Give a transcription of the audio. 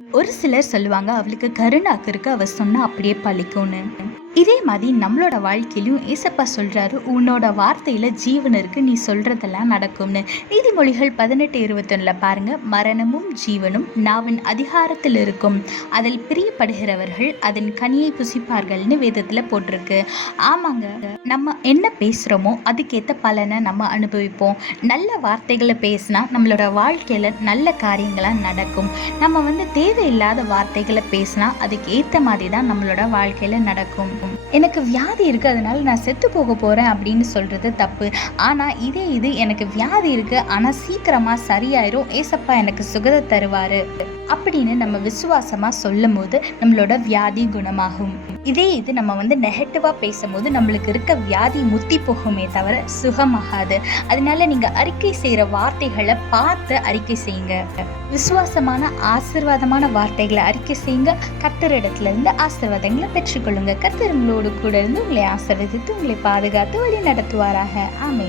ஒரு சிலர் சொல்லுவாங்க அவளுக்கு கருணாக்கு இருக்கு அவ சொன்னா அப்படியே பழிக்கும்னு. இதே மாதிரி நம்மளோட வாழ்க்கையிலும் ஏசப்பா சொல்கிறாரு உன்னோட வார்த்தையில் ஜீவன் இருக்குது நீ சொல்கிறதெல்லாம் நடக்கும்னு. நீதிமொழிகள் பதினெட்டு இருபத்தொன்னில் பாருங்கள் மரணமும் ஜீவனும் நாவின் அதிகாரத்தில் இருக்கும். அதில் பிரியப்படுகிறவர்கள் அதன் கனியை புசிப்பார்கள்னு வேதத்தில் போட்டிருக்கு. ஆமாங்க நம்ம என்ன பேசுகிறோமோ அதுக்கேற்ற பலனை நம்ம அனுபவிப்போம். நல்ல வார்த்தைகளை பேசினா நம்மளோட வாழ்க்கையில் நல்ல காரியங்களாக நடக்கும். நம்ம வந்து தேவையில்லாத வார்த்தைகளை பேசினா அதுக்கு ஏற்ற மாதிரி தான் நம்மளோட வாழ்க்கையில் நடக்கும். எனக்கு வியாதி இருக்கு அதனால நான் செத்து போக போறேன் அப்படின்னு சொல்றது தப்பு. ஆனா இதே இது எனக்கு வியாதி இருக்கு. ஆனா சீக்கிரமா சரியாயிரும். ஏசப்பா எனக்கு சுகத்தை தருவாரு. அப்படின்னு நம்ம விசுவாசமா சொல்லும் போது நம்மளோட வியாதி குணமாகும். இதே இது நம்ம வந்து நெகட்டிவாக பேசும்போது நம்மளுக்கு இருக்க வியாதி முத்தி போகுமே தவிர சுகமாகாது. அதனால நீங்கள் அறிக்கை செய்கிற வார்த்தைகளை பார்த்து அறிக்கை செய்யுங்க. விசுவாசமான ஆசிர்வாதமான வார்த்தைகளை அறிக்கை செய்யுங்க. கர்த்தரிடத்துல இருந்து ஆசீர்வாதங்களை பெற்றுக்கொள்ளுங்க. கர்த்தர் உங்களோடு கூட இருந்து உங்களை ஆசீர்வதித்து உங்களை பாதுகாத்து வழி நடத்துவாராக. ஆமே